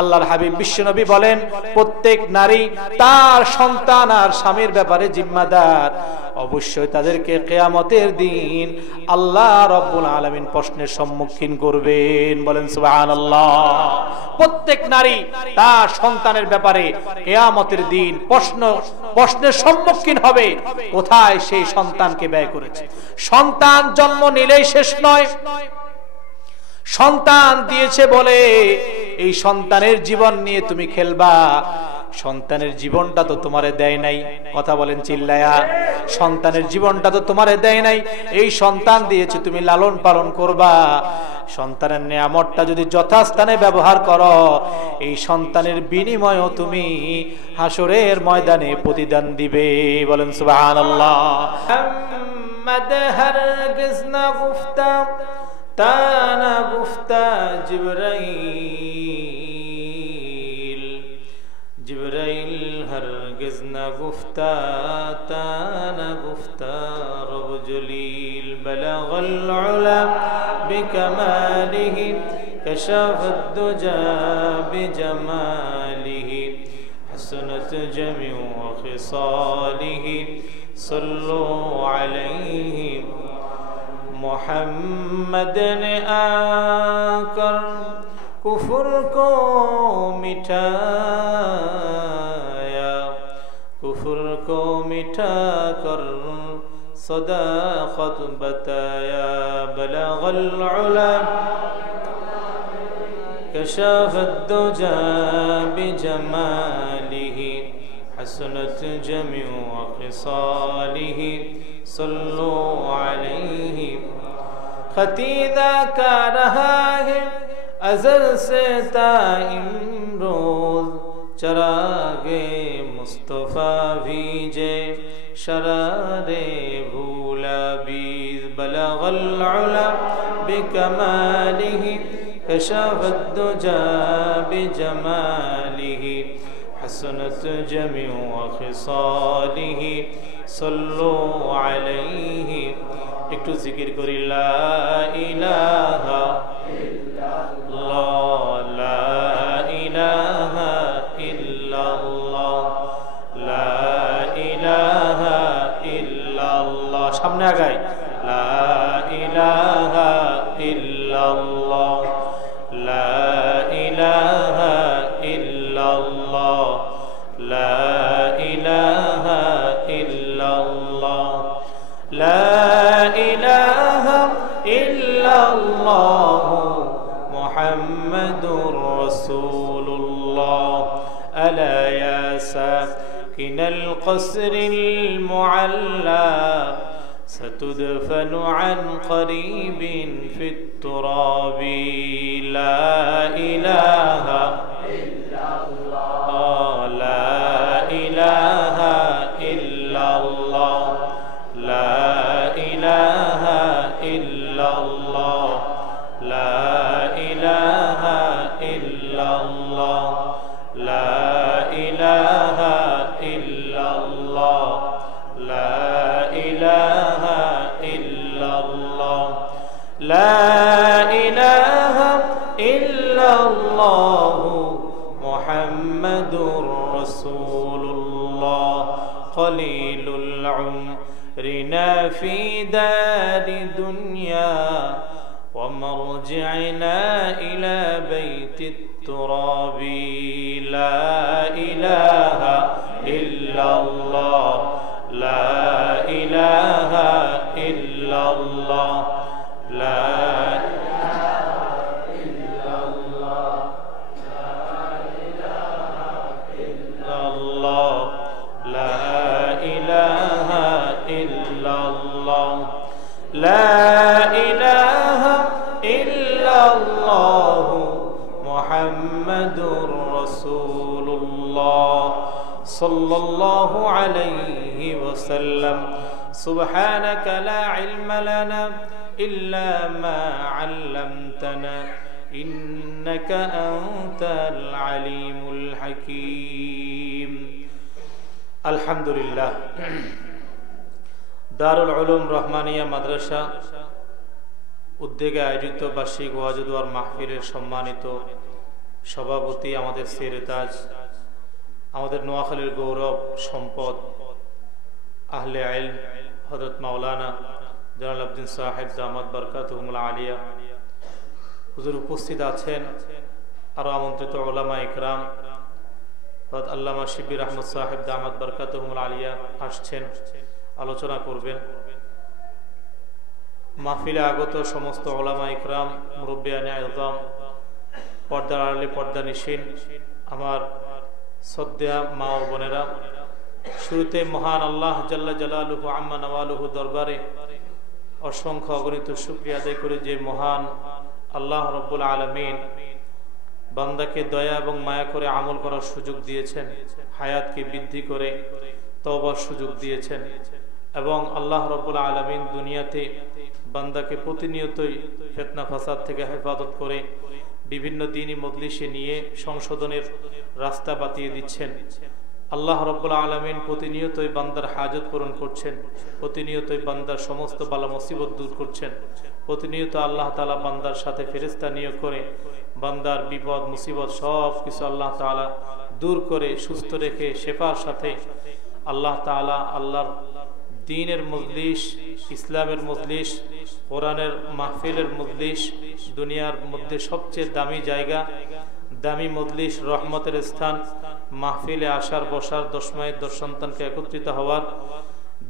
আল্লাহর হাবিব বিশ্বনবী বলেন, প্রত্যেক নারী তার সন্তান আর স্বামীর ব্যাপারে জিম্মাদার। অবশ্যই তাদেরকে কিয়ামতের দিন আল্লাহ রাব্বুল আলামিন প্রশ্নের সম্মুখীন করবেন। বলেন সুবহানাল্লাহ। প্রত্যেক নারী তার সন্তানের ব্যাপারে কিয়ামতের দিন প্রশ্নের সম্মুখীন হবে, কোথায় সেই সন্তানকে ব্যয় করেছে। সন্তান জন্ম নিলেই শেষ নয়, সন্তান দিয়েছে বলে এই সন্তানের জীবন নিয়ে তুমি খেলবা। সন্তানের জীবনটা তো তোমারে দেয় নাই, কথা বলেন চিল্লায়া। সন্তানের জীবনটা তো তোমারে দেয় নাই, এই সন্তান দিয়েছে, তুমি লালন পালন করবা। সন্তানের নিয়ামতটা যদি যথাস্থানে ব্যবহার করো, এই সন্তানের বিনিময়েও তুমি হাসরের ময়দানে প্রতিদান দিবে। বলেন সুবহানাল্লাহ। মুহাম্মদ হরগিজ না গুফতা তানা গুফতা জিবরাইল, জিবরাইল হরগিজ না গুফতা তানা গুফতা রব জলিল, বলগল উলা বিকামালিহি কাশাফাদ দুজা বিজামালিহি, হাসনাত জামিউ খিসালিহি সল্লু আলাইহি। मोहम्मद ने आकर कुफर को मिटाया, कुफर को मिटाकर सदाकत बताया, बलगल उला कशफत दुजा बिजमालिही, हसनत जमीउ खिसालिही सल्लु अलैहि। खतीदा का रहा है अज़ल से ता इमरोज़, चरागे मुस्तफ़ा भीजे शरारे भूला बीज, बलगल उला बिकमालिही कशफत दुजा बिजमालिही, हसनत जमीउ खिसालिही सल्लु अलैहि। একটু জিকির করি, লা ইলাহা ইল্লাল্লাহ, লা ইলাহা ইল্লাল্লাহ, লা ইলাহা ইল্লাল্লাহ। সামনে আগাই, লা ইলাহা ইল্লাল্লাহ, লা ইলাহা ইল্লাল্লাহ, লা ইলাহা ইল্লাল্লাহ, লা ইলাহা ইল্লাল্লাহ মুহাম্মাদুর রাসূলুল্লাহ। আলা ইয়া সাকিনাল কসরিল মুআল্লা ستدفن عن قريب في التراب، لا إله إلا الله، لا إله إلا الله، لا إله إلا الله، لا إله إلا الله، لا إله إلا الله، لا إله إلا الله، لا إله إلا الله محمد رسول الله. قليل العمر في دار دنيا ومرجعنا إلى بيت التراب، لا إله إلا الله، لا إله إلا الله، لا إله إلا الله، لا إله إلا الله، لا إله إلا الله، لا إله إلا الله محمد رسول الله صلى الله عليه وسلم. سبحانك لا علم لنا إلا ما علمتنا إنك أنت العليم الحكيم. الحمد لله. দারুল উলুম রহমানিয়া মাদ্রাসা উদ্যোগে আয়োজিত বার্ষিক ওয়াজ ওয়ার মাহফিলের সম্মানিত সভাপতি, আমাদের সিরতাজ, আমাদের নোয়াখালীর গৌরব সম্পদ, আহলে ইলম হযরত মাওলানা জালাল উদ্দিন সাহেব দামাত বরকাতুহুল আলিয়া হুজুর উপস্থিত আছেন। আরো আমন্ত্রিত উলামা ইকরাম, হযরত আল্লামা শিবির আহমদ সাহেব দামাত বরকাতুহুল আলিয়া আসছেন, আলোচনা করবেন। মাহফিলে আগত সমস্ত উলামা ইকরাম, মুরব্বিয়ানে আযম, পর্দার আড়ালে পর্দানিশীন আমার শ্রদ্ধেয় মা ও বোনেরা, শুরুতে মহান আল্লাহ জাল্লা জালালুহু আম্মা নওয়ালুহু দরবারে অসংখ্য অগণিত শুকরিয়া আদায় করে যে মহান আল্লাহ রাব্বুল আলামিন বান্দাকে দয়া এবং মায়া করে আমল করার সুযোগ দিয়েছেন, হায়াতকে বৃদ্ধি করে তওবার সুযোগ দিয়েছেন, এবং আল্লাহ রাব্বুল আলামিন দুনিয়াতে বান্দাকে প্রতিনিয়তই ফিতনা ফাসাদ থেকে হেফাজত করে বিভিন্ন দ্বীনি মজলিসে নিয়ে সংশোধনের রাস্তা বাতিয়ে দিচ্ছেন। আল্লাহ রাব্বুল আলামিন প্রতিনিয়তই বান্দার হাজত পূরণ করছেন, প্রতিনিয়তই বান্দার সমস্ত বালা মুসিবত দূর করছেন, প্রতিনিয়ত আল্লাহ তাআলা বান্দার সাথে ফেরেশতা নিয়োগ করে বান্দার বিপদ মুসিবত সব কিছু আল্লাহ তাআলা দূর করে সুস্থ রেখে শেফার সাথে আল্লাহ তাআলা আল্লাহর দ্বীনের মজলিস, ইসলামের মজলিস, কোরআনের মাহফিলের মজলিস, দুনিয়ার মধ্যে সবচেয়ে দামি জায়গা, দামি মজলিস, রহমতের স্থান, মাহফিলে আসার বসার, 10 মায়ের 10 সন্তানকে একত্রিত হওয়ার,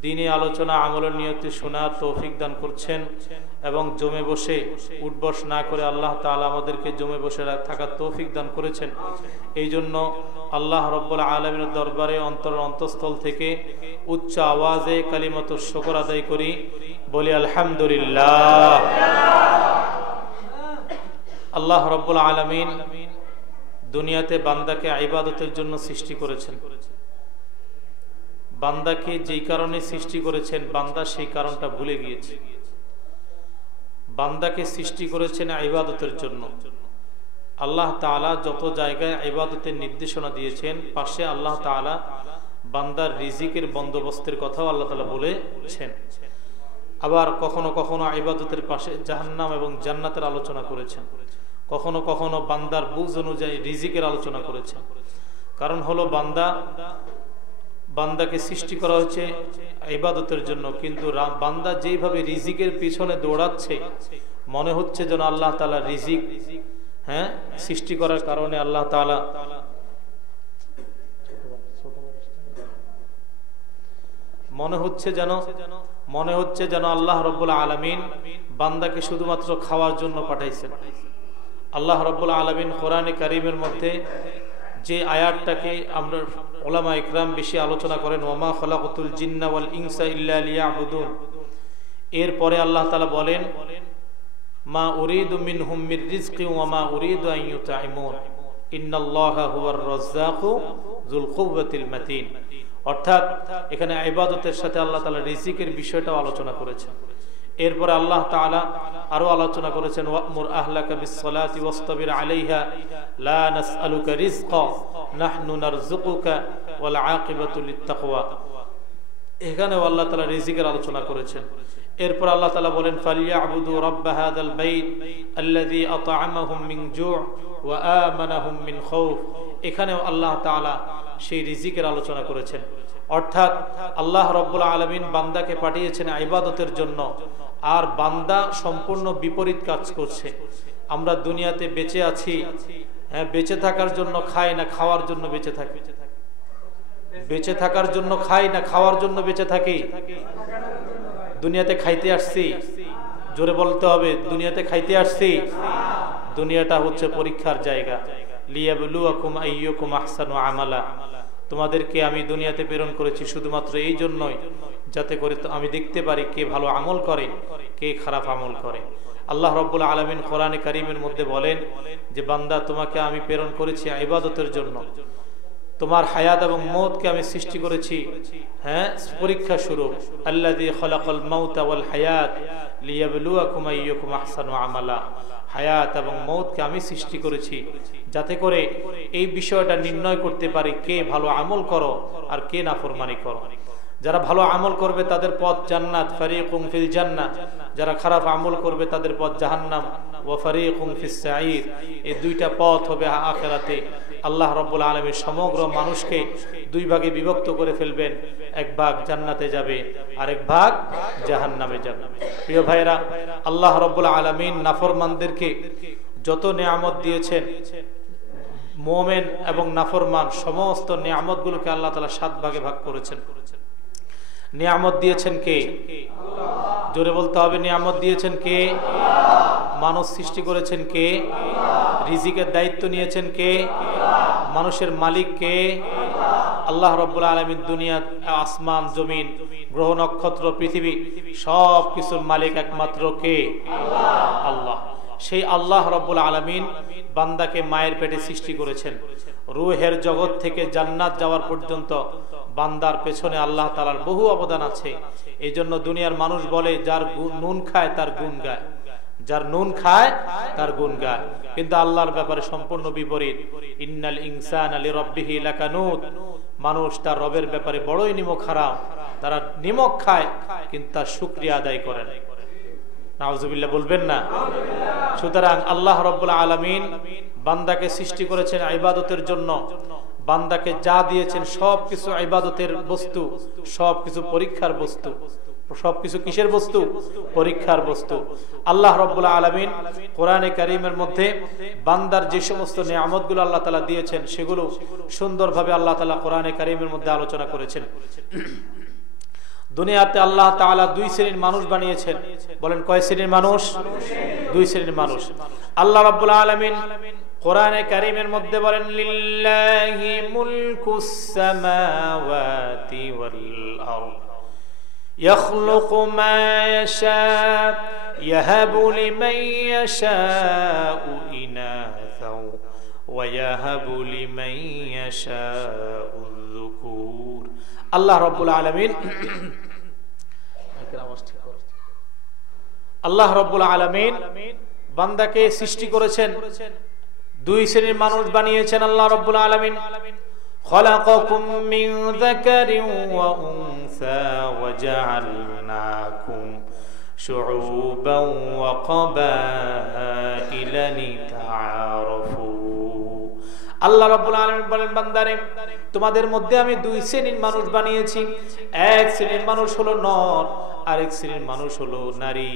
দ্বীনি আলোচনা আমলের নিয়তে শোনার তৌফিক দান করছেন, এবং জমে বসে উঠবস না করে আল্লাহ তাআলা আমাদেরকে জমে বসে থাকার তৌফিক দান করেছেন। এই জন্য আল্লাহ রাব্বুল আলামিনের দরবারে অন্তঃস্থল থেকে উচ্চ আওয়াজে কালিমাতুশ শুকর আদায় করি, বলি আলহামদুলিল্লাহ। আল্লাহ রাব্বুল আলামিন দুনিয়াতে বান্দাকে ইবাদতের জন্য সৃষ্টি করেছেন। বান্দাকে যেই কারণে সৃষ্টি করেছেন, বান্দা সেই কারণটা ভুলে গিয়েছে। বান্দাকে সৃষ্টি করেছেন ইবাদতের জন্য। আল্লাহ তাআলা যত জায়গায় ইবাদতের নির্দেশনা দিয়েছেন, পাশে আল্লাহ তাআলা বান্দার রিজিকের বন্দোবস্তের কথাও আল্লাহ তাআলা বলেছেন। আবার কখনো কখনো ইবাদতের পাশে জাহান্নাম এবং জান্নাতের আলোচনা করেছেন, কখনো কখনো বান্দার বুঝ অনুযায়ী রিজিকের আলোচনা করেছেন। কারণ হলো বান্দাকে সৃষ্টি করা হয়েছে ইবাদতের জন্য, কিন্তু বান্দা যেইভাবে রিজিকের পিছনে দৌড়াচ্ছে, মনে হচ্ছে যেন আল্লাহ তাআলা রিজিক সৃষ্টি করার কারণে আল্লাহ তাআলা মনে হচ্ছে যেন আল্লাহ রাব্বুল আলামিন বান্দাকে শুধুমাত্র খাওয়ার জন্য পাঠাইছেন। আল্লাহ রাব্বুল আলামিন কোরআনে কারীমের মধ্যে যে আয়াতটাকে আমরা উলামা ইকরাম বেশি আলোচনা করেন, ওয়ামা খালাকাতুল জিন্না ওয়াল ইনসা ইল্লা লিয়াবুদুন, এরপরে আল্লাহ তাআলা বলেন মা উরিদু মিনহুম মির রিজকি ওয়া মা উরিদু আন ইউতঈমুন ইন্নাল্লাহা হুয়ার রাজ্জাকু যুল কুওয়াতিল মাতিন। অর্থাৎ এখানে ইবাদতের সাথে আল্লাহ তাআলা রিজিকের বিষয়টাও আলোচনা করেছেন। এরপর আল্লাহ তাআলা আরো আলোচনা করেছেন ওয়া'মুর আহলাকা বিস-সালাতি ওয়াসতাবির আলাইহা লা নাসআলুকা রিজকা নাহনু নারযুকুকা ওয়াল আকিবাতু লিত-তাকওয়া। এখানেও আল্লাহ তাআলা রিজিকের আলোচনা করেছেন। এরপর আল্লাহ তাআলা বলেন ফালিয়াবুদু রাব্ব হাযাল বাইত আল্লাযী আত'আমাহুম মিন জু' ওয়া আমানাহুম মিন খাউফ। এখানেও আল্লাহ তাআলা সেই রিজিকের আলোচনা করেছেন। অর্থাৎ আল্লাহ রাব্বুল আলামিন বান্দাকে পাঠিয়েছেন ইবাদতের জন্য, আর বান্দা সম্পূর্ণ বিপরীত কাজ করছে। আমরা দুনিয়াতে বেঁচে আছি, বেঁচে থাকার জন্য খাই না খাওয়ার জন্য বেঁচে থাকি? বেঁচে থাকার জন্য খাই না খাওয়ার জন্য বেঁচে থাকি? দুনিয়াতে খাইতে আসছি, জোরে বলতে হবে, দুনিয়াতে খাইতে আসছি। দুনিয়াটা হচ্ছে পরীক্ষার জায়গা। লিয়াবলুয়াকুম আইয়ুকুম আহসানু আমালা। তোমাদেরকে আমি দুনিয়াতে প্রেরণ করেছি শুধুমাত্র এই জন্যই, যাতে করে আমি দেখতে পারি কে ভালো আমল করে, কে খারাপ আমল করে। আল্লাহ রাব্বুল আলামিন কোরআনে কারীমের মধ্যে বলেন যে বান্দা, তোমাকে আমি প্রেরণ করেছি ইবাদতের জন্য। তোমার হায়াত এবং মওতকে আমি সৃষ্টি করেছি পরীক্ষা স্বরূপ। আল্লাযী খালাকাল মাউতা ওয়াল হায়াত লিয়াবলুয়াকুম আইয়ুকুম আহসানু আমালা। হায়াত এবং মওতকে আমি সৃষ্টি করেছি যাতে করে এই বিষয়টা নির্ণয় করতে পারি কে ভালো আমল করো আর কে নাফরমানি করো। যারা ভালো আমল করবে তাদের পথ জান্নাত, ফারিকুম ফিল জান্নাহ। যারা খারাপ আমল করবে তাদের পথ জাহান্নাম, ওয়া ফারিকুম ফিস সাঈর। এই দুইটা পথ হবে আখিরাতে। আল্লাহ রাব্বুল আলামিন সমগ্র মানুষকে দুই ভাগে বিভক্ত করে ফেলবেন, এক ভাগ জান্নাতে যাবে, আরেক ভাগ জাহান্নামে যাবে। প্রিয় ভাইরা, আল্লাহ রাব্বুল আলামিন নাফরমানদেরকে যত নিয়ামত দিয়েছেন, মুমিন এবং নাফরমান সমস্ত নিয়ামতগুলোকে আল্লাহ তাআলা 7 ভাগে ভাগ করেছেন। নিয়ামত দিয়েছেন কে? জোরে বলতে হবে, নিয়ামত দিয়েছেন কে? মানুষ সৃষ্টি করেছেন কে? রিজিকের দায়িত্ব নিয়েছেন কে? মানুষের মালিক কে? আল্লাহ রাব্বুল আলামিন। দুনিয়া, আসমান, জমিন, গ্রহ, নক্ষত্র, পৃথিবী সব কিছুর মালিক একমাত্র কে? আল্লাহ। সেই আল্লাহ রাব্বুল আলামিন বান্দাকে মায়ের পেটে সৃষ্টি করেছেন। রূহের জগৎ থেকে জান্নাত যাওয়ার পর্যন্ত বান্দার পেছনে আল্লাহ তাআলার বহু অবদান আছে। এই জন্য দুনিয়ার মানুষ বলে, যার নুন খায় তার গুণ গায়, যার নুন খায় তার গুণ গায়। কিন্তু আল্লাহর ব্যাপারে সম্পূর্ণ বিপরীত। ইন্নাল ইনসানা লিরাব্বিহি লাকানুত। মানুষ তার রবের ব্যাপারে বড়ই নিমক হারাম। তারা নিমক খায় কিন্তু তার শুকরিয়া আদায় করে না। নাউজুবিল্লাহ বলবেন না? সুতরাং আল্লাহ রাব্বুল আলামিন বান্দাকে সৃষ্টি করেছেন ইবাদতের জন্য। বান্দাকে যা দিয়েছেন সবকিছু ইবাদতের বস্তু, সবকিছু পরীক্ষার বস্তু। সবকিছু কিসের বস্তু? পরীক্ষার বস্তু। আল্লাহ রাব্বুল আলামিন কোরআনে কারীমের মধ্যে বান্দার যে সমস্ত নিয়ামতগুলো আল্লাহ তাআলা দিয়েছেন সেগুলো সুন্দরভাবে আল্লাহ তাআলা কোরআনে কারীমের মধ্যে আলোচনা করেছেন। দুনিয়াতে আল্লাহ তাআলা 2 শ্রেণীর মানুষ বানিয়েছেন। বলেন কয় শ্রেণীর মানুষ? 2 শ্রেণীর মানুষ। আল্লাহ রাব্বুল আলামিন কোরআনে কারীমের মধ্যে বলেন, লিল্লাহি মুলকুস সামাওয়াতি ওয়াল আরদ ইয়াখলুকু মা ইয়াশা ইয়াহাবু লিমান ইয়াশাউ ইনাসাও ওয়া ইয়াহাবু লিমান ইয়াশাউ যুকুর। আল্লাহ রাব্বুল আলামিন আল্লাহ রাব্বুল আলামিন বান্দাকে সৃষ্টি করেছেন, 2 শ্রেণীর মানুষ বানিয়েছেন আল্লাহ রাব্বুল আলামিন। খলাকাকুম মিন যাকারিন ওয়া উনসা ওয়া জাআলনাকুম শুউবান ওয়া ক্বাবাইলা লিতাআরাফু। আল্লাহ রাব্বুল আলামিন বলেন, বান্দারে তোমাদের মধ্যে আমি 2 শ্রেণীর মানুষ বানিয়েছি। এক শ্রেণীর মানুষ হলো নর, আরেক শ্রেণীর মানুষ হলো নারী।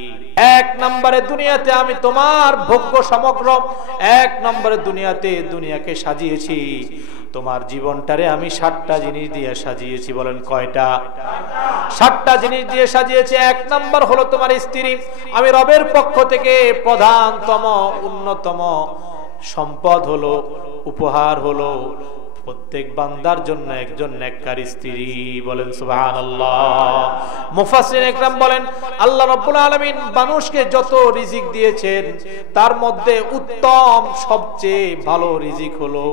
1 নম্বরে দুনিয়াতে আমি তোমার ভোগ্য সমগ্র 1 নম্বরে দুনিয়াকে সাজিয়েছি। তোমার জীবনটারে আমি 7টা জিনিস দিয়ে সাজিয়েছি। বলেন কয়টা? 7টা জিনিস দিয়ে সাজিয়েছি। 1 নম্বর হলো তোমার স্ত্রী। আমি রবের পক্ষ থেকে প্রধানতম উন্নতম সম্পদ হলো, উপহার হলো প্রত্যেক বান্দার জন্য একজন নেককার স্ত্রী। বলেন সুবহানাল্লাহ। মুফাসসিরিন ইকরাম বলেন, আল্লাহ রাব্বুল আলামিন মানুষকে যত রিজিক দিয়েছেন তার মধ্যে উত্তম সবচেয়ে ভালো রিজিক হলো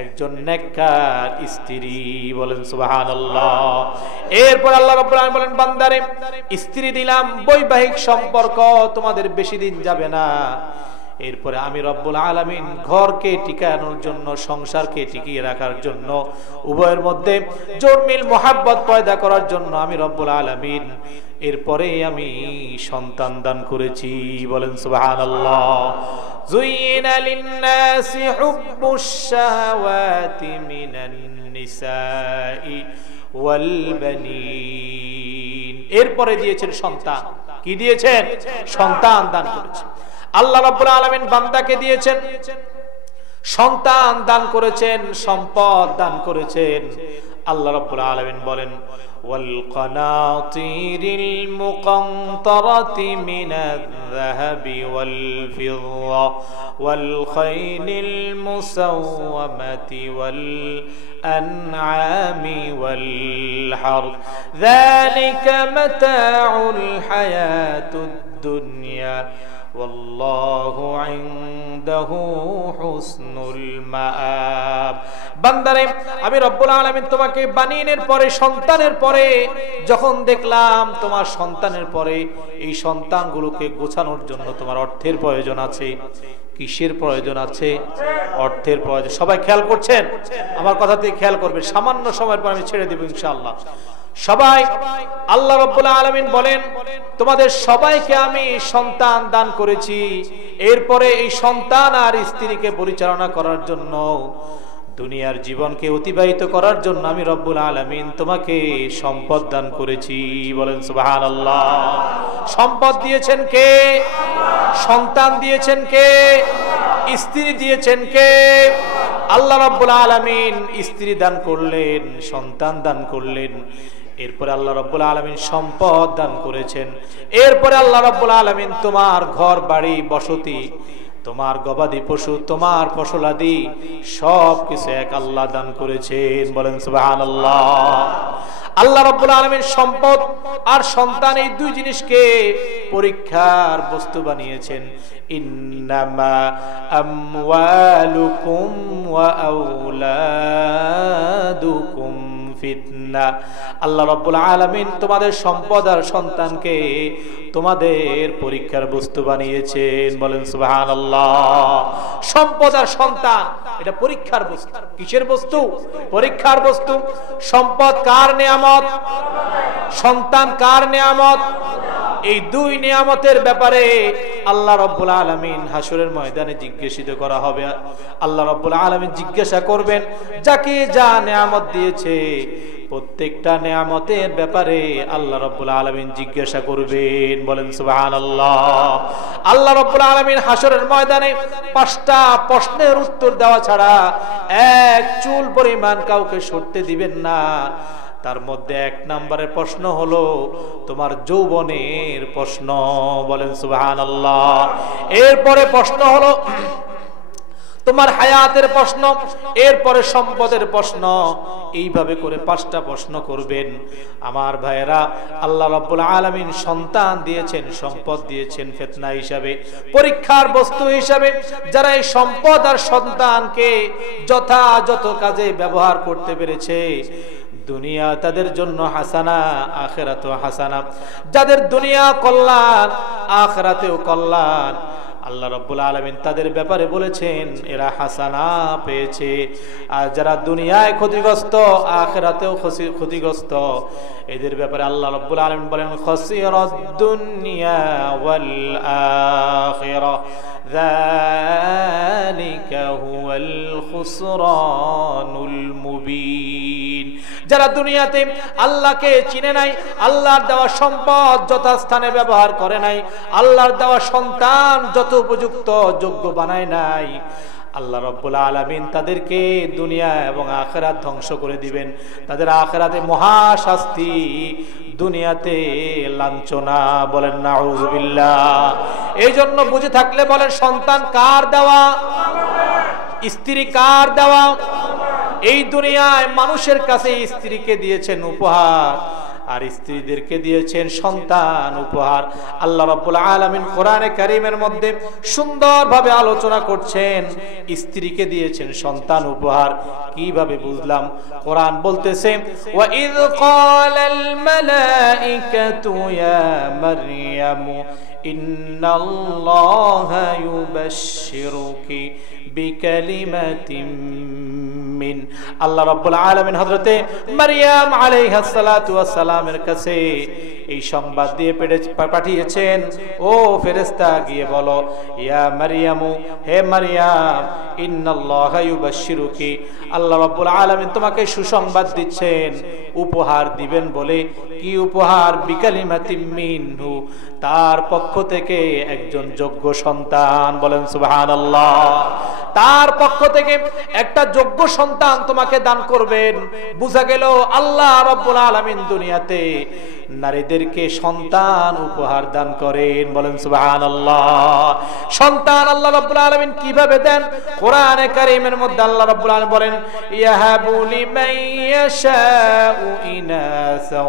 একজন নেককার স্ত্রী। বলেন সুবহানাল্লাহ। এরপর আল্লাহ রাব্বুল আলামিন বলেন, বান্দারে স্ত্রী দিলাম, বৈবাহিক সম্পর্ক তোমাদের বেশি দিন যাবে না। এরপরে আমি রব্বুল আলামিন ঘরকে টিকানোর জন্য, সংসারকে টিকিয়ে রাখার জন্য, উভয়ের মধ্যে জোরমিল মোহাব্বত পয়দা করার জন্য আমি রব্বুল আলামিন এরপরে আমি সন্তান দান করেছি। বলেন সুবহানাল্লাহ। যুইনা লিন-নাসি হুব্বুশ শাহাওয়াতি মিনান নিসাই ওয়াল বানিন। এরপরে দিয়েছেন সন্তান। কি দিয়েছেন? সন্তান দান করেছেন। আল্লাহ রাব্বুল আলামিন বান্দাকে দিয়েছেন সন্তান দান করেছেন, সম্পদ দান করেছেন। আল্লাহ রাব্বুল আলামিন বলেন, ওয়াল কানাতিরিল মুকান্তারাতি মিনাল যাহাবি ওয়াল ফিদ্দা ওয়াল খাইলিল মুসাওয়ামাতি ওয়াল আনআমি ওয়াল হারথ যালিকা মাতাউল হায়াতুদ দুনিয়া والله عنده حسن المآب বান্দারে আমি রব্বুল আলামিন তোমাকে বানিনের পরে সন্তানের পরে যখন দেখলাম তোমার সন্তানের পরে এই সন্তানগুলোকে গোছানোর জন্য তোমার অর্থের প্রয়োজন আছে। কিসের প্রয়োজন আছে? অর্থের প্রয়োজন। সবাই খেয়াল করছেন? আমার কথাতে খেয়াল করবেন, সামান্য সময়ের পর আমি ছেড়ে দেব ইনশাআল্লাহ। সবাই আল্লাহ রাব্বুল আলামিন বলেন তোমাদের সবাইকে আমি সন্তান দান করেছি, এরপরে এই সন্তান আর স্ত্রীকে পরিচালনা করার জন্য, দুনিয়ার জীবনকে অতিবাহিত করার জন্য আমি রব্বুল আলামিন তোমাকে সম্পদ দান করেছি। বলেন সুবহানাল্লাহ। সম্পদ দিয়েছেন কে? সন্তান দিয়েছেন কে? স্ত্রী দিয়েছেন কে? আল্লাহ রাব্বুল আলামিন স্ত্রী দান করলেন, সন্তান দান করলেন, এরপরে আল্লাহ রাব্বুল আলামিন সম্পদ দান করেছেন, এরপরে আল্লাহ রাব্বুল আলামিন তোমার ঘর বাড়ি বসতি, তোমার গবাদি পশু, তোমার ফসলাদি সব কিছু এক আল্লাহ দান করেছেন। বলেন সুবহানাল্লাহ। আল্লাহ রাব্বুল আলামিন সম্পদ আর সন্তান এই দুই জিনিসকে পরীক্ষার বস্তু বানিয়েছেন। ইন্নামা আমওয়ালুকুম ওয়া আওলাদুকুম ফিতনা। আল্লাহ রাব্বুল আলামিন তোমাদের সম্পদ আর সন্তানকে তোমাদের পরীক্ষার বস্তু বানিয়েছেন। বলেন সুবহানাল্লাহ। সম্পদ আর সন্তান এটা পরীক্ষার বস্তু। কিসের বস্তু? পরীক্ষার বস্তু। সম্পদ কার নিয়ামত? সন্তান কার নিয়ামত? এই দুই নিয়ামতের ব্যাপারে আল্লাহ রাব্বুল আলামিন হাসরের ময়দানে জিজ্ঞাসিত করা হবে। আল্লাহ রাব্বুল আলামিন জিজ্ঞাসা করবেন যাকে যা নিয়ামত দিয়েছে প্রত্যেকটা নিয়ামতের ব্যাপারে আল্লাহ রাব্বুল আলামিন জিজ্ঞাসা করবেন। বলেন সুবহানাল্লাহ। আল্লাহ রাব্বুল আলামিন হাসরের ময়দানে 5টা প্রশ্নের উত্তর দেওয়া ছাড়া এক চুল পরিমাণ কাউকে সরতে দিবেন না। তার মধ্যে 1 নম্বরের প্রশ্ন হলো তোমার যৌবনের প্রশ্ন। বলেন সুবহানাল্লাহ। এরপরে প্রশ্ন হলো তোমার হায়াতের প্রশ্ন, এরপরে সম্পদের প্রশ্ন, এইভাবে করে 5টা প্রশ্ন করবেন। আমার ভাইয়েরা, আল্লাহ রাব্বুল আলামিন সন্তান দিয়েছেন, সম্পদ দিয়েছেন ফিতনা হিসাবে, পরীক্ষার বস্তু হিসাবে। যারা এই সম্পদ আর সন্তানকে যথাযথ কাজে ব্যবহার করতে পেরেছে, দুনিয়া তাদের জন্য হাসানা, আখিরাতেও হাসানা। যাদের দুনিয়া কল্যাণ, আখিরাতেও কল্যাণ, আল্লাহ রাব্বুল আলামিন তাদের ব্যাপারে বলেছেন এরা হাসানা পেয়েছে। আর যারা দুনিয়ায় ক্ষতিগ্রস্ত, আখিরাতেও ক্ষতিগ্রস্ত, এদের ব্যাপারে আল্লাহ রাব্বুল আলামিন বলেন খাসিরাদ দুনিয়া ওয়াল আখিরাহ যালিকা হুয়াল খুসরানুল মুবিন। যারা দুনিয়াতে আল্লাহকে চিনে নাই, আল্লাহর দেওয়া সম্পদ যথাস্থানে ব্যবহার করে নাই, আল্লাহর দেওয়া সন্তান যত উপযুক্ত যোগ্য বানায় নাই, আল্লাহ রাব্বুল আলামিন তাদেরকে দুনিয়া এবং আখিরাত ধ্বংস করে দিবেন। তাদের আখিরাতে মহাশাস্তি, দুনিয়াতে লাঞ্ছনা। বলেন নাউযুবিল্লাহ। এই জন্য বুঝে থাকলে বলেন সন্তান কার দেওয়া? স্ত্রী কার দেওয়া? এই দুনিয়ায় মানুষের কাছে স্ত্রীকে দিয়েছেন উপহার, আর স্ত্রীদেরকে দিয়েছেন সন্তান উপহার। আল্লাহ রাব্বুল আলামিন কোরআনে কারীমের মধ্যে সুন্দরভাবে আলোচনা করছেন, স্ত্রীকে দিয়েছেন সন্তান উপহার। কিভাবে বুঝলাম? কোরআন বলতেছে ওয়া ইয ক্বালাল মালাইকাতু ইয়া মারইয়ামু ইন্নাল্লাহা ইউবাশশিরুকি বিকালিমাতিন মিন। আল্লাহ রাব্বুল আলামিন হযরতে মারইয়াম আলাইহিস সালাতু ওয়াস সালামের কাছে এই সংবাদ দিয়ে পাঠিয়েছেন, ও ফেরেশতা গিয়ে বলো ইয়া মারইয়ামু, হে মারইয়াম, ইন্নাল্লাহা ইউবাশশিরুকি, আল্লাহ রাব্বুল আলামিন তোমাকে সুসংবাদ দিচ্ছেন, উপহার দিবেন বলে। কি উপহার? বিকালিমাতিন মিনহু, তার পক্ষ থেকে একজন যোগ্য সন্তান। বলেন সুবহানাল্লাহ। তার পক্ষ থেকে একটা যোগ্য সন্তান তোমাকে দান করবেন। বুঝা গেল আল্লাহ রাব্বুল আলামিন দুনিয়াতে নারীদেরকে সন্তান উপহার দান করেন। বলেন সুবহানাল্লাহ। সন্তান আল্লাহ রাব্বুল আলামিন কিভাবে দেন? কোরআনে কারীমের মধ্যে আল্লাহ রাব্বুল আলামিন বলেন ইয়াহাবু লিমান ইয়াশাউ ইনাসা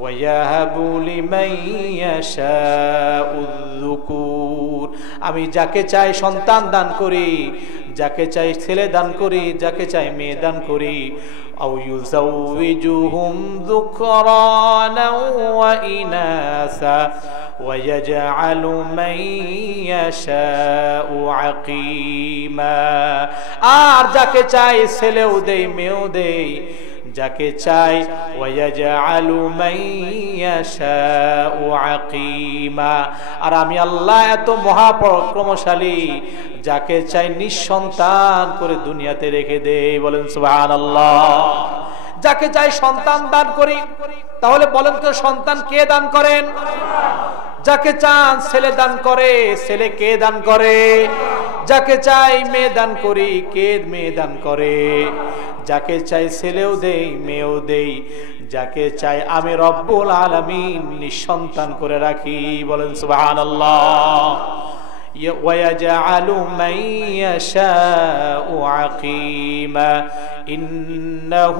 ওয়ায়াহাবু লিমান ইয়াশাউয যুকুর, আমি যাকে চাই সন্তান দান করি, যাকে চাই ছেলে দান করি, যাকে চাই মেয়ে দান করি। আও ইউযাউযুহুম যুকরানা ওয়া ইনাসা ওয়ায়াজআলু মান ইয়াশাউ আকিমা, আর যাকে চাই ছেলেও দেই মেয়েও দেই, যাকে চাই ওয়ায়াজআলু মান ইয়াশাউ আকিমা, আর আমি আল্লাহ এত মহাপরাক্রমশালী, যাকে চাই নিঃসন্তান করে দুনিয়াতে রেখে দেই। বলেন সুবহানাল্লাহ। যাকে চাই সন্তান দান করি, তাহলে বলেন তো সন্তান কে দান করেন? যাকে চান ছেলে দান করে, ছেলে কে দান করে? যাকে চাই মেয়ে দান করি, কে মেয়ে দান করে? যাকে চাই ছেলেও দেই মেয়েও দেই, যাকে চাই আমি রব্বুল আলামিন নিঃসন্তান করে রাখি। বলেন সুবহানাল্লাহ। ويجعل من يشاء عقيما إنه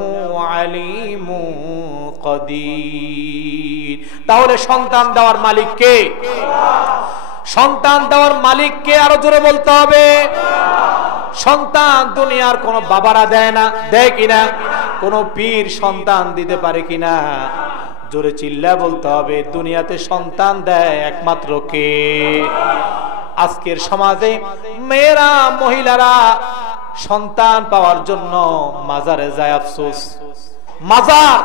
عليم قدير। তাহলে সন্তান দেওয়ার মালিক কে? সন্তান দেওয়ার মালিক কে? আরো জোরে বলতে হবে। সন্তান দুনিয়ার কোন বাবারা দেয় না, দেয় কিনা? কোন পীর সন্তান দিতে পারে কিনা? জোরে চিল্লা বলতে হবে। দুনিয়াতে সন্তান দেয় একমাত্র কে? আজকের সমাজে মেয়েরা মহিলারা সন্তান পাওয়ার জন্য মাজারে যায়। আফসোস, মাজার,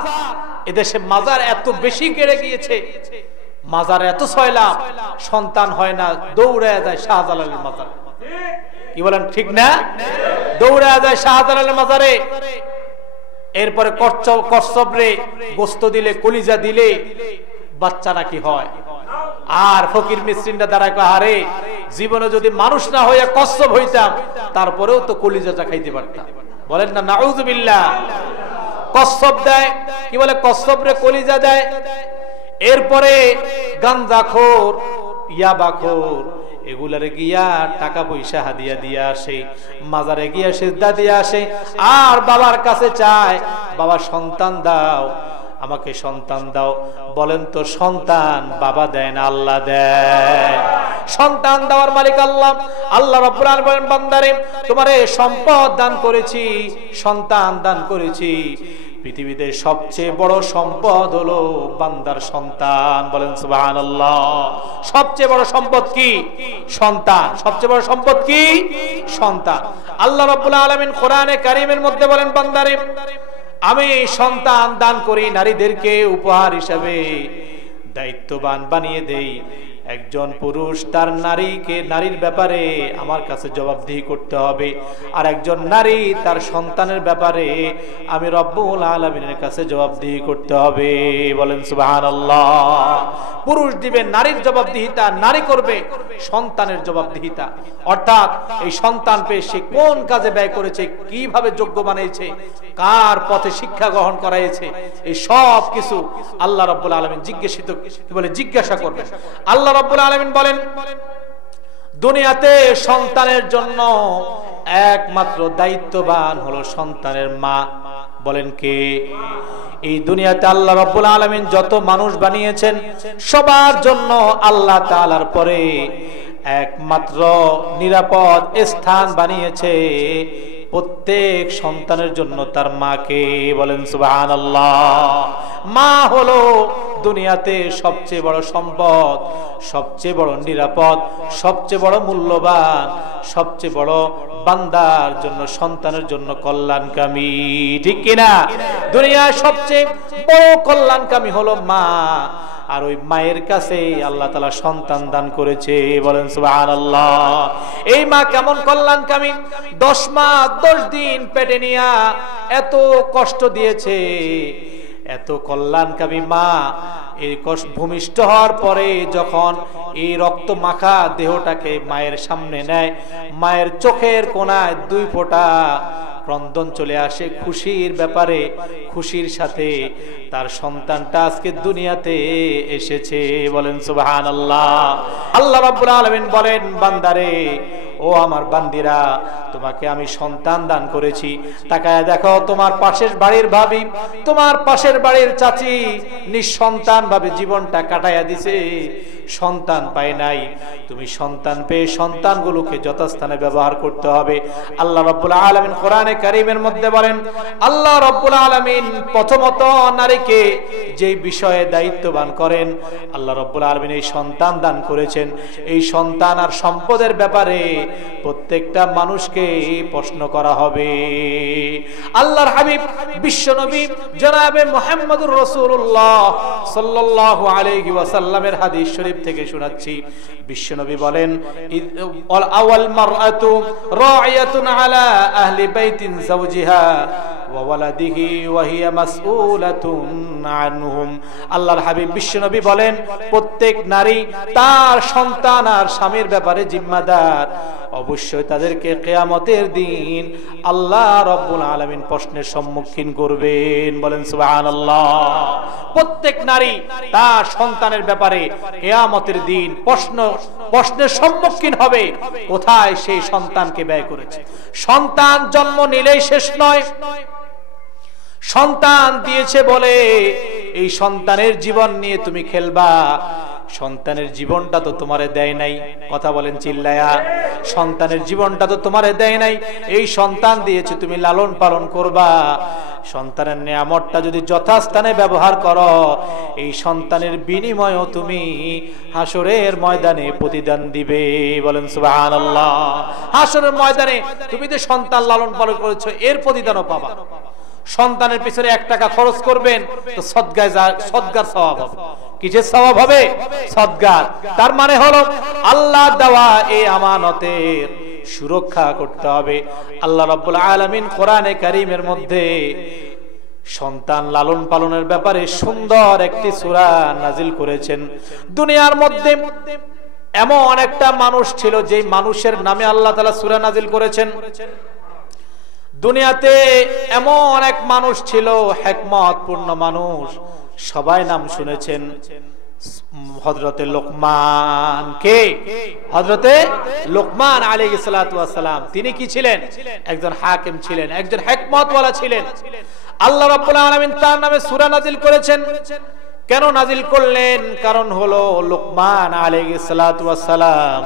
এদেশে মাজার এত বেশি বেড়ে গিয়েছে, মাজারে এত সয়লাভ, সন্তান হয় না, দৌড়ায় যায় শাহজালালের মাজারে। কি বলেন ঠিক না? দৌড়ায় যায় শাহজালালের মাজারে। এরপরে কচ্ছপরে গোস্ত দিলে, কলিজা দিলে বাচ্চা নাকি হয়। আর ফকির মিসকিনরা দাঁড়ায় কয়, আরে জীবনে যদি মানুষ না হইয়া কচ্ছপ হইতাম, তারপরেও তো কলিজাটা খাইতে পারতাম। বলেন না নাউযুবিল্লাহ। কচ্ছপ দেয়, কি বলে, কচ্ছপরে কলিজা দেয়। এরপরে গাঞ্জাখোর, ইয়াবাখোর, এগুলারে গিয়া টাকা পয়সা হাদিয়া দিয়ে আসে, মাজারে গিয়া সিজদা দিয়ে আসে, আর বাবার কাছে চায়, বাবা সন্তান দাও, আমাকে সন্তান দাও। বলেন তো সন্তান বাবা দেয় না আল্লাহ দেয়? সন্তান দেওয়ার মালিক আল্লাহ। আল্লাহ রাব্বুল আলামিন বলেন, বান্দারে তোমারে সম্পদ দান করেছি, সন্তান দান করেছি। পৃথিবীতে সবচেয়ে বড় সম্পদ হলো বান্দার সন্তান। বলেন সুবহানাল্লাহ। সবচেয়ে বড় সম্পদ কি? সন্তান। সবচেয়ে বড় সম্পদ কি? সন্তান। আল্লাহ রাব্বুল আলামিন কোরআনে কারীমের মধ্যে বলেন, বান্দারে আমি সন্তান দান করি, নারীদেরকে উপহার হিসাবে দায়িত্ববান বানিয়ে দেই। একজন পুরুষ তার নারীর ব্যাপারে আমার কাছে জবাবদিহি করতে হবে, আর একজন নারী তার সন্তানের ব্যাপারে আমি রব্বুল আলামিনের কাছে জবাবদিহি করতে হবে। বলেন সুবহানাল্লাহ। পুরুষ দিবে নারীর জবাবদিহিতা, নারী করবে সন্তানের জবাবদিহিতা। অর্থাৎ এই সন্তান পেয়ে সে কোন কাজে ব্যয় করেছে, কিভাবে যোগ্য বানিয়েছে, কার পথে শিক্ষা গ্রহণ করাইছে, এই সব কিছু আল্লাহ রাব্বুল আলামিন জিজ্ঞাসা করবেন। আল্লাহ রাব্বুল আলামিন বলেন, দুনিয়াতে সন্তানের জন্য একমাত্র দায়িত্ববান হলো সন্তানের মা। বলেন কে? এই দুনিয়াতে আল্লাহ রাব্বুল আলামিন যত মানুষ বানিয়েছেন, সবার জন্য আল্লাহ তাআলার পরে একমাত্র নিরাপদ স্থান বানিয়েছে প্রত্যেক সন্তানের জন্য তার মাকে। বলেন সুবহানাল্লাহ। মা হলো দুনিয়াতে সবচেয়ে বড় সম্পদ, সবচেয়ে বড় নিরাপদ, সবচেয়ে বড় মূল্যবান, সবচেয়ে বড় বান্দার জন্য, সন্তানের জন্য কল্যাণকামী। ঠিক কিনা? দুনিয়ার সবচেয়ে বড় কল্যাণকামী হলো মা, আর ওই মায়ের কাছে আল্লাহ তাআলা সন্তান দান করেছে। বলেন সুবহানাল্লাহ। এই মা কেমন কল্যাণকামী! 10 মাস 10 দিন পেটে নিয়া এত কষ্ট দিয়েছে, এত কল্যাণকামী মা। এই ভূমিষ্ঠ হওয়ার পরে যখন এই রক্ত মাখা দেহটাকে মায়ের সামনে নেয়, মায়ের চোখের কোণায় 2 ফোঁটা ক্রন্দন চলে আসে খুশির ব্যাপারে, খুশির সাথে তার সন্তানটা আজকে দুনিয়াতে এসেছে। বলেন সুবহানাল্লাহ। আল্লাহ রাব্বুল আলামিন বলেন, বান্দারে ও আমার বান্দিরা, তোমাকে আমি সন্তান দান করেছি। তাকায় দেখো, তোমার পাশের বাড়ির ভাবি, তোমার পাশের বাড়ির চাচি নিঃসন্তান ভাবে জীবনটা কাটাইয়া দিছে, সন্তান পায় নাই। তুমি সন্তান পেয়ে সন্তানগুলোকে যথাস্থানে ব্যবহার করতে হবে। আল্লাহ রাব্বুল আলামিন কোরআনে কারীমের মধ্যে বলেন, আল্লাহ রাব্বুল আলামিন প্রথমত নারীকে যেই বিষয়ে দায়িত্ববান করেন, আল্লাহ রাব্বুল আলামিন এই সন্তান দান করেছেন। এই সন্তান আর সম্পদের ব্যাপারে প্রত্যেকটা মানুষকে প্রশ্ন করা হবে। আল্লাহর হাবিব বিশ্বনবী জনাবে মুহাম্মদুর রাসূলুল্লাহ সাল্লাল্লাহু আলাইহি ওয়াসাল্লামের হাদিস শরীফ থেকে শোনাচ্ছি। বিশ্বনবী বলেন, আওয়াল মারআতু রাইয়াতুন আলা আহলি বাইতিন যাওজিহা ওয়া ওয়ালাদিহি ওয়া হিয়া মাসউলাতুন আনহুম। আল্লাহর হাবিব বিশ্বনবী বলেন, প্রত্যেক নারী তার সন্তান আর স্বামীর ব্যাপারে জিম্মাদার। অবশ্যই তাদেরকে কিয়ামতের দিন আল্লাহ রাব্বুল আলামিন প্রশ্নের সম্মুখীন করবেন। বলেন সুবহানাল্লাহ। প্রত্যেক নারী তার সন্তানের ব্যাপারে কিয়ামতের দিন প্রশ্নের সম্মুখীন হবে, কোথায় সেই সন্তানকে ব্যয় করেছে। সন্তান জন্ম নিলেই শেষ নয়, সন্তান দিয়েছে বলে এই সন্তানের জীবন নিয়ে তুমি খেলবা। সন্তানের জীবনটা তো তোমারে দেয় নাই, কথা বলেন চিল্লায়া। সন্তানের জীবনটা তো তোমারে দেয় নাই, এই সন্তান দিয়েছে, তুমি লালন পালন করবা। সন্তানের নিয়ামতটা যদি যথাস্থানে ব্যবহার করো, এই সন্তানের বিনিময়েও তুমি হাসরের ময়দানে প্রতিদান দিবে। বলেন সুবহানাল্লাহ। হাসরের ময়দানে তুমি যে সন্তান লালন পালন করেছো, এর প্রতিদানও পাবা। সন্তানের পিছনে 1 টাকা খরচ করবেন তো সদগার সওয়াব হবে। কিসের সওয়াব হবে? সদগার। তার মানে হলো আল্লাহ দেওয়া এই আমানতের সুরক্ষা করতে হবে। আল্লাহ রাব্বুল আলামিন কোরআনে কারীমের মধ্যে সন্তান লালন পালনের ব্যাপারে সুন্দর একটি সূরা নাজিল করেছেন। দুনিয়ার মধ্যে এমন একটা মানুষ ছিল, যেই মানুষের নামে আল্লাহ তাআলা সূরা নাজিল করেছেন। দুনিয়াতে এমন এক মানুষ ছিল, হিকমতপূর্ণ মানুষ, সবাই নাম শুনেছেন, হযরতে লোকমান। কে? হযরতে লোকমান আলাইহিস সালাতু ওয়াস সালাম। তিনি কি ছিলেন? একজন হাকিম ছিলেন, একজন হিকমতওয়ালা ছিলেন। আল্লাহ রাব্বুল আলামিন তার নামে সূরা নাজিল করেছেন। কেন নাজিল করলেন? কারণ হলো লোকমান আলাইহিস সালাতু ওয়াস সালাম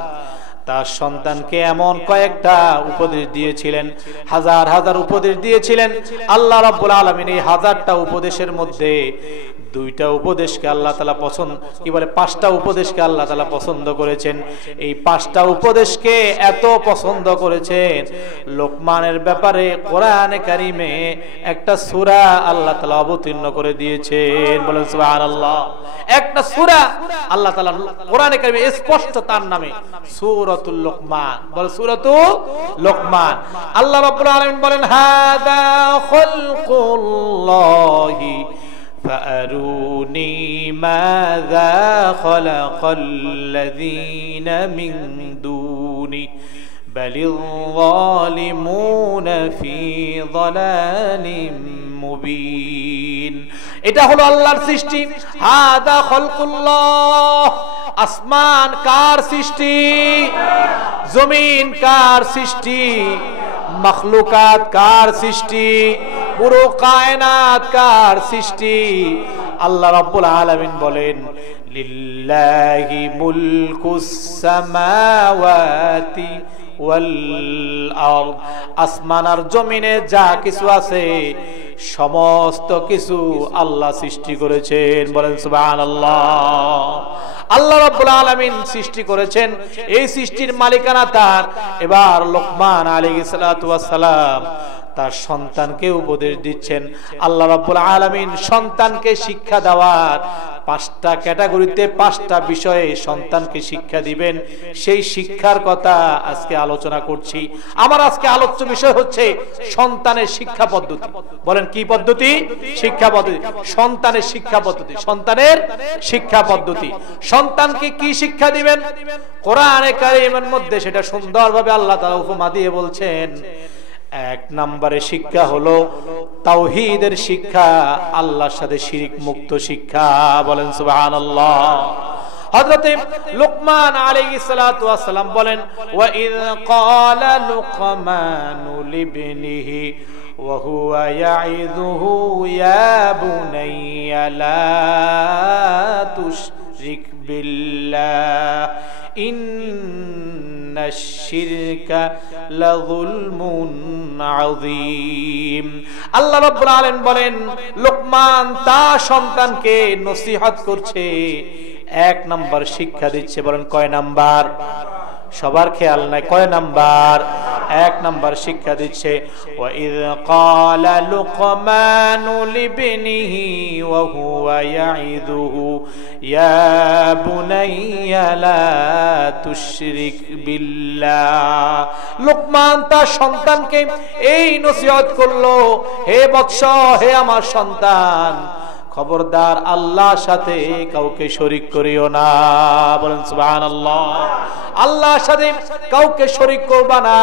তার সন্তানকে এমন কয়েকটা উপদেশ দিয়েছিলেন, হাজার হাজার উপদেশ দিয়েছিলেন। আল্লাহ রাব্বুল আলামিন এই 1000টা উপদেশের মধ্যে 2টা উপদেশকে আল্লাহ তাআলা পাঁচটা উপদেশকে আল্লাহ তাআলা পছন্দ করেছেন। এই 5টা উপদেশকে এত পছন্দ করেছেন, লোকমানের ব্যাপারে কোরআনে কারীমে একটা সূরা আল্লাহ তাআলা অবতীর্ণ করে দিয়েছেন। বলেন সুবহানাল্লাহ। একটা সূরা আল্লাহ তাআলা কোরআনে কারীমে স্পষ্ট তার নামে, সূরাতুল লোকমান। বলেন সূরাতুল লোকমান। আল্লাহ রাব্বুল আলামিন বলেন, হাদা খালকুল্লাহি فأروني ماذا خلق الذين من دوني بل الظالمون في ضلال মুবিন। এটা হলো আল্লাহর সৃষ্টি। হাদা খালকুল্লাহ। আসমান কার সৃষ্টি? জমিন কার সৃষ্টি? মখলুকাত কার সৃষ্টি? পুরো কায়নাত কার সৃষ্টি? আল্লাহ রাব্বুল আলামিন বলেন, লিল্লাহি মুলকুস সামাওয়াতি ওয়াল আরদ। আসমান আর জমিনে যা কিছু আছে সমস্ত কিছু আল্লাহ সৃষ্টি করেছেন। বলেন সুবহানাল্লাহ। আল্লাহ রাব্বুল আলামিন সৃষ্টি করেছেন, এই সৃষ্টির মালিকানা তার। এবার লোকমান আলাইহিস সালাতু ওয়াস সালাম তার সন্তানকে উপদেশ দিচ্ছেন। আল্লাহ রাব্বুল আলামিন সন্তানকে শিক্ষা দেওয়ার 5টা ক্যাটাগরিতে 5টা বিষয়ে সন্তানকে শিক্ষা দিবেন, সেই শিক্ষার কথা আজকে আলোচনা করছি। আমার আজকে আলোচ্য বিষয় হচ্ছে সন্তানের শিক্ষা পদ্ধতি। বলেন কি পদ্ধতি? শিক্ষা পদ্ধতি। সন্তানের শিক্ষা পদ্ধতি, সন্তানের শিক্ষা পদ্ধতি। সন্তানকে কি শিক্ষা দিবেন? কোরআনে কারীমের মধ্যে সেটা সুন্দরভাবে আল্লাহ তাআলা উপমা দিয়ে বলছেন। 1 নম্বরে শিক্ষা হলো তাওহীদের শিক্ষা, আল্লাহর সাথে শিরক মুক্ত শিক্ষা। বলেন সুবহানাল্লাহ। হযরতে লুকমান আলাইহিস সালাতু ওয়াস সালাম বলেন ওয়া ইয ক্বালা লুকমানু লিবনিহি ওয়া হুয়া ইয়াইযুহু ইয়া বুনাইয়া লা তুশরিক বিল্লাহ ইন্নাশ শিরকা লাযুলমুন আযীম। আল্লাহ রাব্বুল আলামিন বলেন লুকমান তার সন্তানকে নসিহত করছে, এক নাম্বার শিক্ষা দিচ্ছে। বলেন কয় নাম্বার? সবার খেয়াল নাই, কয় নাম্বার? এক নাম্বার শিক্ষা দিচ্ছে। ওয়া ইয ক্বালা লুকমানু লিবনিহি ওয়া হুয়া ইয়াইযুহু ইয়া বুনাইয়া লা তুশরিক বিল্লাহ। লুকমান তার সন্তানকে এই নসিহত করলো, হে বৎস, হে আমার সন্তান, খবরদার আল্লাহর সাথে কাউকে শরীক করিও না। বলেন সুবহানাল্লাহ। আল্লাহর সাথে কাউকে শরীক করবা না।